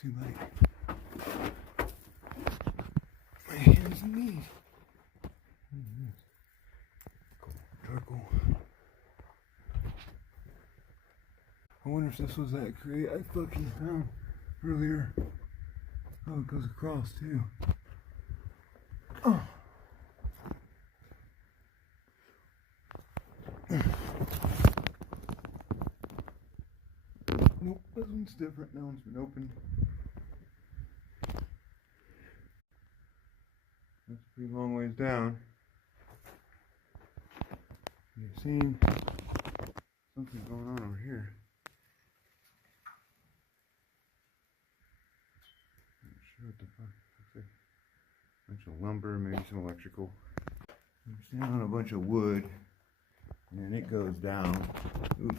see light. My hands and knees. Charcoal. I wonder if this was that crate I fucking found earlier. Oh, it goes across too. Oh. Nope, this one's different. That one's been opened. That's a pretty long ways down. You've seen something going on over here. Not sure what the fuck. Looks like a bunch of lumber, maybe some electrical. I'm standing on a bunch of wood, and then it goes down. Ooh.